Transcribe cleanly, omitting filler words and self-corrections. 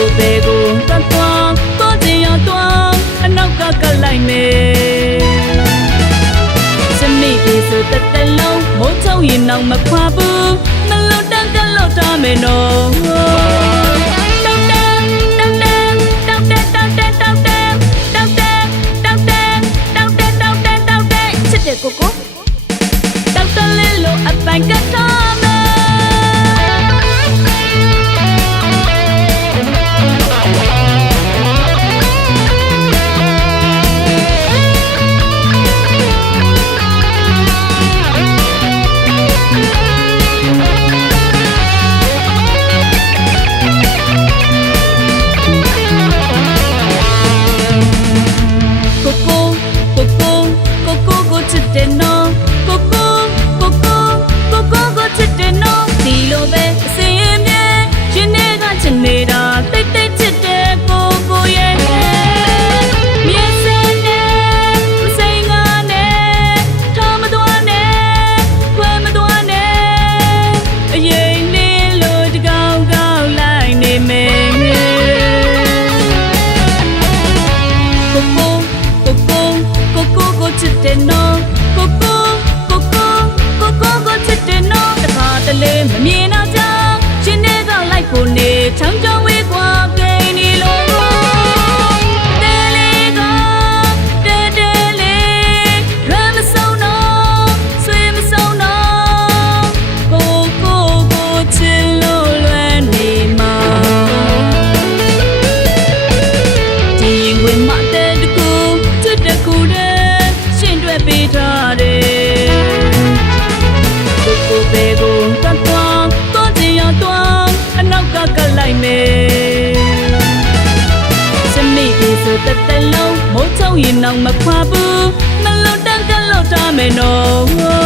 ကိုပဲကိုတွန်းတွန်းကိုချင်ရတွန်းအနောက်ကကလိုက်မယ်စမိပြေဆိုတတလုံးမိုးချုံရင်တော့မခွာဘူးမလို့တန်းတလို့ထားမယ်နော်ကိုကိုတောက်တလေးလိုအပိုင်ကထားမယ်နေတာတိတ်တိတ်ချစ်တဲ့ကိုကိုရဲ့မြေစင်းနဲ့မစိမ်းကားနဲ့ထားမသွားနဲ့ခွဲမသွားနဲ့အရင်လေးလိုတကောင်းကောင်းလိုက်နေမယ်ကိုကိုကိုကိုကိုကိုကိုချစ်တဲ့နော်ကိုကိုကိုကိုကိုကိုကိုချစ်တဲ့နော်တခါတလေမမြင်တော့ကြရှင်တွေကလိုက်ကိုနေချောင်းချောင်းဝေးကွာကိန်းဒီလိုတဲလေးကတဲတဲလေးရမဆုံးတော့ဆွေမဆုံးတော့ကိုကိုကိုချစ်လို့လွယ်နေမှာဒီဝင်မတဲ့တကူချစ်တကူတဲ့ရှင်တွေ့ပေးထားတယ်ကိုကိုပဲကိုတန်တွန်းကိုချင်ရတွန်းအနောက်ကကလိုက်မယ်စမိပြေဆိုတတလုံးမိုးချုံရင်တော့မခွာဘူးမလို့တန်းတလို့ထားမယ်နော်